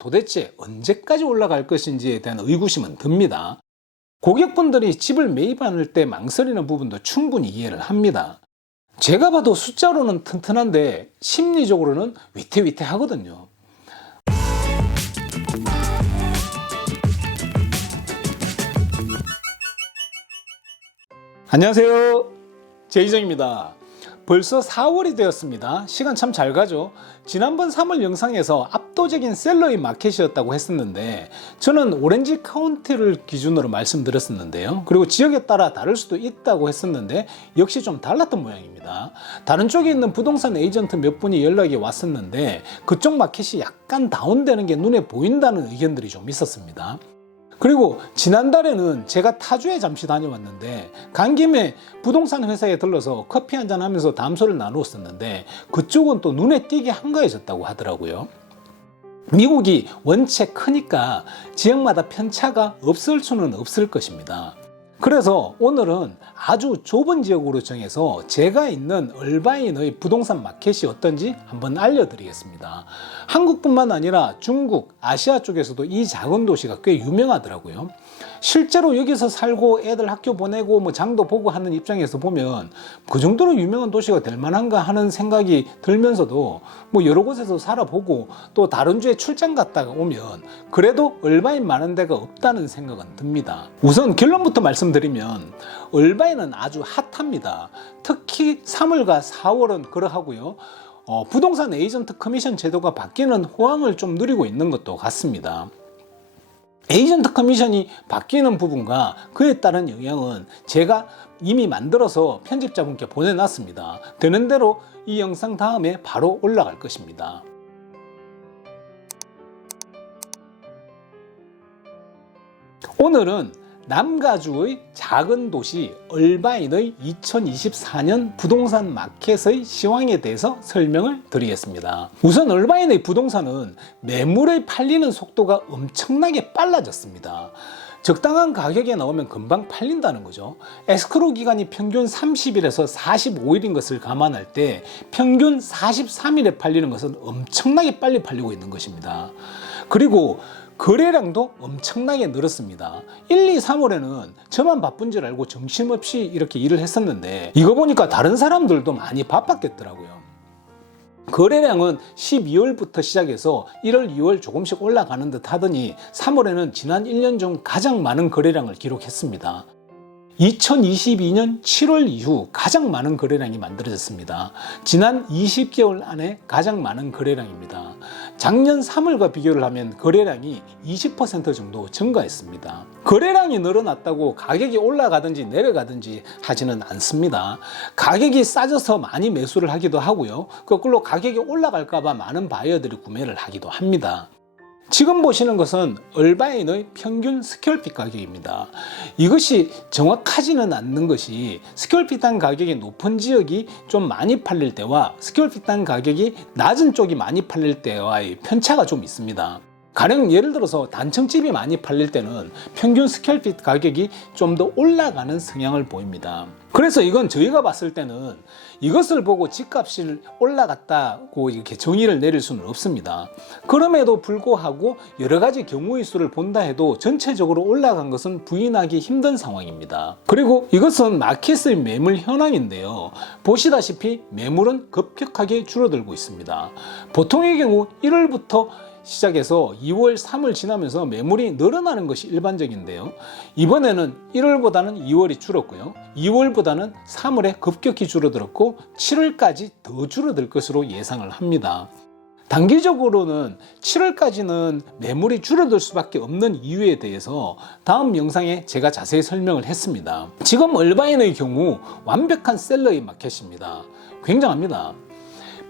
도대체 언제까지 올라갈 것인지에 대한 의구심은 듭니다. 고객분들이 집을 매입할 때 망설이는 부분도 충분히 이해를 합니다. 제가 봐도 숫자로는 튼튼한데 심리적으로는 위태위태하거든요. 안녕하세요, 제이정입니다. 벌써 4월이 되었습니다. 시간 참 잘 가죠. 지난번 3월 영상에서 압도적인 셀러의 마켓이었다고 했었는데, 저는 오렌지 카운티를 기준으로 말씀드렸었는데요. 그리고 지역에 따라 다를 수도 있다고 했었는데 역시 좀 달랐던 모양입니다. 다른 쪽에 있는 부동산 에이전트 몇 분이 연락이 왔었는데 그쪽 마켓이 약간 다운되는 게 눈에 보인다는 의견들이 좀 있었습니다. 그리고 지난달에는 제가 타주에 잠시 다녀왔는데 간 김에 부동산 회사에 들러서 커피 한잔 하면서 담소를 나누었었는데 그쪽은 또 눈에 띄게 한가해졌다고 하더라고요. 미국이 원체 크니까 지역마다 편차가 없을 수는 없을 것입니다. 그래서 오늘은 아주 좁은 지역으로 정해서 제가 있는 얼바인의 부동산 마켓이 어떤지 한번 알려드리겠습니다. 한국뿐만 아니라 중국, 아시아 쪽에서도 이 작은 도시가 꽤 유명하더라고요. 실제로 여기서 살고 애들 학교 보내고 장도 보고 하는 입장에서 보면 그 정도로 유명한 도시가 될 만한가 하는 생각이 들면서도 여러 곳에서 살아보고 또 다른 주에 출장 갔다가 오면 그래도 얼바인 많은 데가 없다는 생각은 듭니다. 우선 결론부터 말씀드리면 얼바인은 아주 핫합니다. 특히 3월과 4월은 그러하고요. 부동산 에이전트 커미션 제도가 바뀌는 호황을 좀 누리고 있는 것도 같습니다. 에이전트 커미션이 바뀌는 부분과 그에 따른 영향은 제가 이미 만들어서 편집자분께 보내놨습니다. 되는 대로 이 영상 다음에 바로 올라갈 것입니다. 오늘은 남가주의 작은 도시 얼바인의 2024년 부동산 마켓의 시황에 대해서 설명을 드리겠습니다. 우선 얼바인의 부동산은 매물의 팔리는 속도가 엄청나게 빨라졌습니다. 적당한 가격에 나오면 금방 팔린다는 거죠. 에스크로 기간이 평균 30일에서 45일인 것을 감안할 때 평균 43일에 팔리는 것은 엄청나게 빨리 팔리고 있는 것입니다. 그리고 거래량도 엄청나게 늘었습니다. 1, 2, 3월에는 저만 바쁜 줄 알고 정신없이 이렇게 일을 했었는데 이거 보니까 다른 사람들도 많이 바빴겠더라고요. 거래량은 12월부터 시작해서 1월, 2월 조금씩 올라가는 듯 하더니 3월에는 지난 1년 중 가장 많은 거래량을 기록했습니다. 2022년 7월 이후 가장 많은 거래량이 만들어졌습니다. 지난 20개월 안에 가장 많은 거래량입니다. 작년 3월과 비교를 하면 거래량이 20% 정도 증가했습니다. 거래량이 늘어났다고 가격이 올라가든지 내려가든지 하지는 않습니다. 가격이 싸져서 많이 매수를 하기도 하고요. 거꾸로 가격이 올라갈까봐 많은 바이어들이 구매를 하기도 합니다. 지금 보시는 것은 얼바인의 평균 스퀘어핏 가격입니다. 이것이 정확하지는 않는 것이 스퀘어핏당 가격이 높은 지역이 좀 많이 팔릴 때와 스퀘어핏당 가격이 낮은 쪽이 많이 팔릴 때와의 편차가 좀 있습니다. 가령 예를 들어서 단층집이 많이 팔릴 때는 평균 스퀘어핏 가격이 좀 더 올라가는 성향을 보입니다. 그래서 이건 저희가 봤을 때는 이것을 보고 집값이 올라갔다고 이렇게 정의를 내릴 수는 없습니다. 그럼에도 불구하고 여러 가지 경우의 수를 본다 해도 전체적으로 올라간 것은 부인하기 힘든 상황입니다. 그리고 이것은 마켓의 매물 현황인데요. 보시다시피 매물은 급격하게 줄어들고 있습니다. 보통의 경우 1월부터 시작해서 2월, 3월 지나면서 매물이 늘어나는 것이 일반적인데요. 이번에는 1월보다는 2월이 줄었고요. 2월보다는 3월에 급격히 줄어들었고 7월까지 더 줄어들 것으로 예상을 합니다. 단기적으로는 7월까지는 매물이 줄어들 수밖에 없는 이유에 대해서 다음 영상에 제가 자세히 설명을 했습니다. 지금 얼바인의 경우 완벽한 셀러의 마켓입니다. 굉장합니다.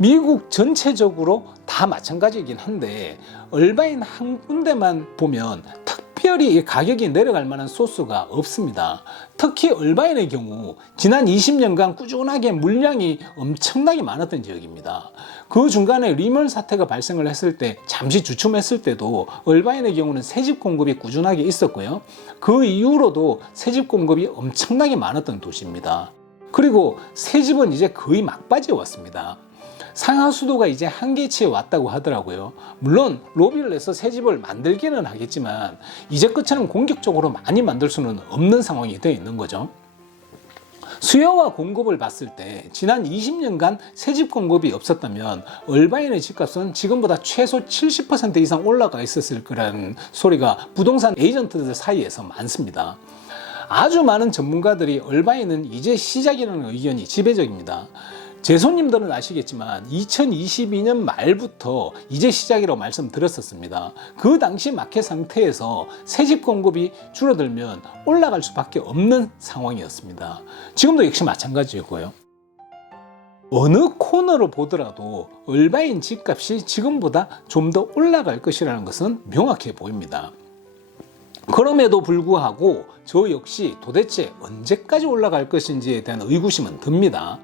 미국 전체적으로 다 마찬가지이긴 한데 얼바인 한 군데만 보면 특별히 가격이 내려갈 만한 소스가 없습니다. 특히 얼바인의 경우 지난 20년간 꾸준하게 물량이 엄청나게 많았던 지역입니다. 그 중간에 리멀 사태가 발생을 했을 때 잠시 주춤했을 때도 얼바인의 경우는 새집 공급이 꾸준하게 있었고요. 그 이후로도 새집 공급이 엄청나게 많았던 도시입니다. 그리고 새집은 이제 거의 막바지에 왔습니다. 상하수도가 이제 한계치에 왔다고 하더라고요. 물론 로비를 해서 새 집을 만들기는 하겠지만 이제껏처럼 공격적으로 많이 만들 수는 없는 상황이 되어 있는 거죠. 수요와 공급을 봤을 때 지난 20년간 새집 공급이 없었다면 얼바인의 집값은 지금보다 최소 70% 이상 올라가 있었을 거라는 소리가 부동산 에이전트들 사이에서 많습니다. 아주 많은 전문가들이 얼바인은 이제 시작이라는 의견이 지배적입니다. 제 손님들은 아시겠지만 2022년 말부터 이제 시작이라고 말씀드렸었습니다. 그 당시 마켓 상태에서 새집 공급이 줄어들면 올라갈 수밖에 없는 상황이었습니다. 지금도 역시 마찬가지고요. 어느 코너로 보더라도 얼바인 집값이 지금보다 좀 더 올라갈 것이라는 것은 명확해 보입니다. 그럼에도 불구하고 저 역시 도대체 언제까지 올라갈 것인지에 대한 의구심은 듭니다.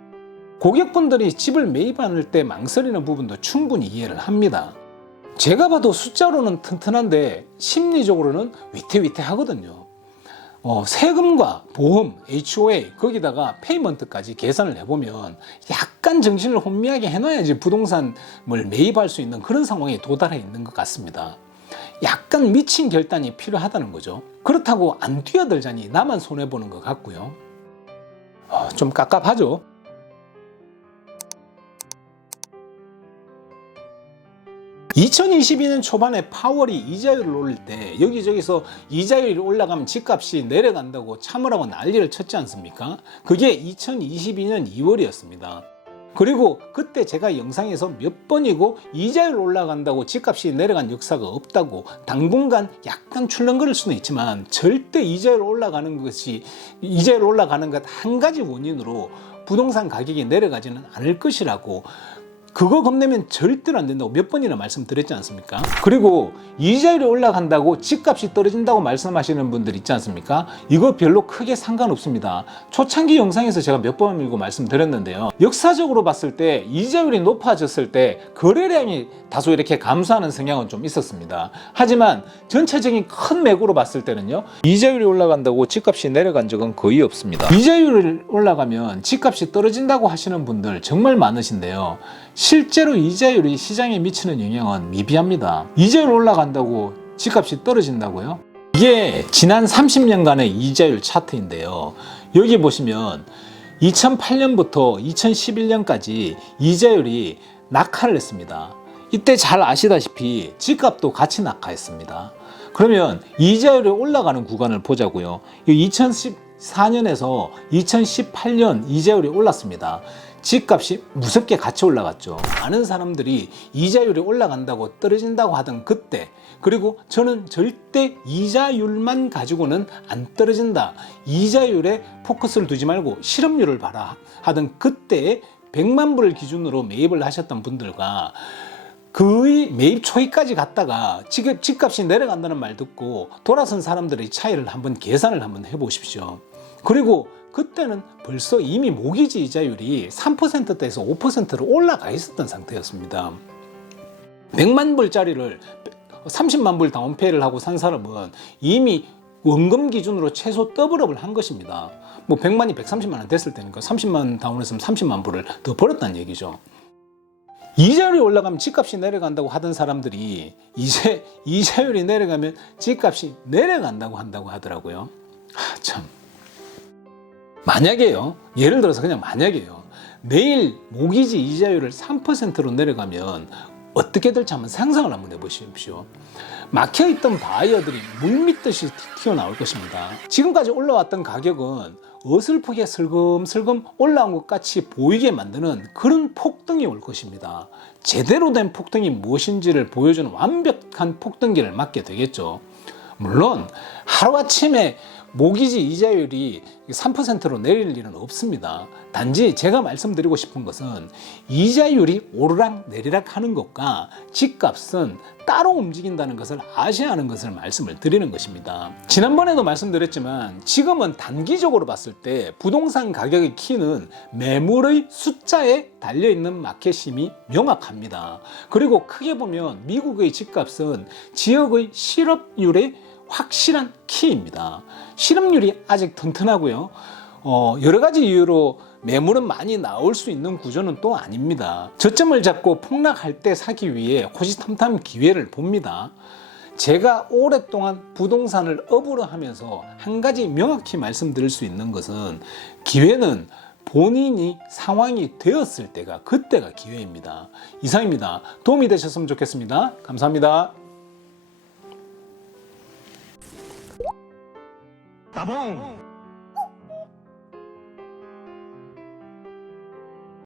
고객분들이 집을 매입할 때 망설이는 부분도 충분히 이해를 합니다. 제가 봐도 숫자로는 튼튼한데 심리적으로는 위태위태하거든요. 세금과 보험, HOA 거기다가 페이먼트까지 계산을 해보면 약간 정신을 혼미하게 해놔야지 부동산을 매입할 수 있는 그런 상황에 도달해 있는 것 같습니다. 약간 미친 결단이 필요하다는 거죠. 그렇다고 안 뛰어들자니 나만 손해보는 것 같고요. 좀 깝깝하죠. 2022년 초반에 파월이 이자율을 올릴 때 여기저기서 이자율이 올라가면 집값이 내려간다고 참으라고 난리를 쳤지 않습니까? 그게 2022년 2월이었습니다. 그리고 그때 제가 영상에서 몇 번이고 이자율 올라간다고 집값이 내려간 역사가 없다고 당분간 약간 출렁거릴 수는 있지만 절대 이자율 올라가는 것 한 가지 원인으로 부동산 가격이 내려가지는 않을 것이라고, 그거 겁내면 절대로 안 된다고 몇 번이나 말씀드렸지 않습니까? 그리고 이자율이 올라간다고 집값이 떨어진다고 말씀하시는 분들 있지 않습니까? 이거 별로 크게 상관없습니다. 초창기 영상에서 제가 몇 번 밀고 말씀드렸는데요. 역사적으로 봤을 때 이자율이 높아졌을 때 거래량이 다소 이렇게 감소하는 성향은 좀 있었습니다. 하지만 전체적인 큰 맥으로 봤을 때는요, 이자율이 올라간다고 집값이 내려간 적은 거의 없습니다. 이자율이 올라가면 집값이 떨어진다고 하시는 분들 정말 많으신데요. 실제로 이자율이 시장에 미치는 영향은 미비합니다. 이자율 올라간다고 집값이 떨어진다고요? 이게 지난 30년간의 이자율 차트인데요. 여기 보시면 2008년부터 2011년까지 이자율이 낙하를 했습니다. 이때 잘 아시다시피 집값도 같이 낙하했습니다. 그러면 이자율이 올라가는 구간을 보자고요. 2014년에서 2018년 이자율이 올랐습니다. 집값이 무섭게 같이 올라갔죠. 많은 사람들이 이자율이 올라간다고 떨어진다고 하던 그때, 그리고 저는 절대 이자율만 가지고는 안 떨어진다, 이자율에 포커스를 두지 말고 실업률을 봐라 하던 그때에 100만 불을 기준으로 매입을 하셨던 분들과 거의 매입 초기까지 갔다가 집값이 내려간다는 말 듣고 돌아선 사람들의 차이를 한번 계산을 한번 해보십시오. 그리고 그때는 벌써 이미 모기지 이자율이 3%대에서 5%로 올라가 있었던 상태였습니다. 100만 불짜리를 30만 불 다운페이를 하고 산 사람은 이미 원금 기준으로 최소 더블업을 한 것입니다. 100만이 130만 원 됐을 때니까 30만 다운했으면 30만 불을 더 벌었다는 얘기죠. 이자율이 올라가면 집값이 내려간다고 하던 사람들이 이제 이자율이 내려가면 집값이 내려간다고 한다고 하더라고요. 참. 만약에요, 예를 들어서 그냥 만약에요, 내일 모기지 이자율을 3%로 내려가면 어떻게 될지 한번 상상을 한번 해보십시오. 막혀있던 바이어들이 물밀듯이 튀어나올 것입니다. 지금까지 올라왔던 가격은 어설프게 슬금슬금 올라온 것 같이 보이게 만드는 그런 폭등이 올 것입니다. 제대로 된 폭등이 무엇인지를 보여주는 완벽한 폭등기를 맞게 되겠죠. 물론 하루아침에 모기지 이자율이 3%로 내릴 일은 없습니다. 단지 제가 말씀드리고 싶은 것은 이자율이 오르락 내리락 하는 것과 집값은 따로 움직인다는 것을 아셔야 하는 것을 말씀을 드리는 것입니다. 지난번에도 말씀드렸지만 지금은 단기적으로 봤을 때 부동산 가격의 키는 매물의 숫자에 달려있는 마켓심이 명확합니다. 그리고 크게 보면 미국의 집값은 지역의 실업률의 확실한 키입니다. 실업률이 아직 튼튼하고요. 여러 가지 이유로 매물은 많이 나올 수 있는 구조는 또 아닙니다. 저점을 잡고 폭락할 때 사기 위해 호시탐탐 기회를 봅니다. 제가 오랫동안 부동산을 업으로 하면서 한 가지 명확히 말씀드릴 수 있는 것은 기회는 본인이 상황이 되었을 때가 그때가 기회입니다. 이상입니다. 도움이 되셨으면 좋겠습니다. 감사합니다. 따봉!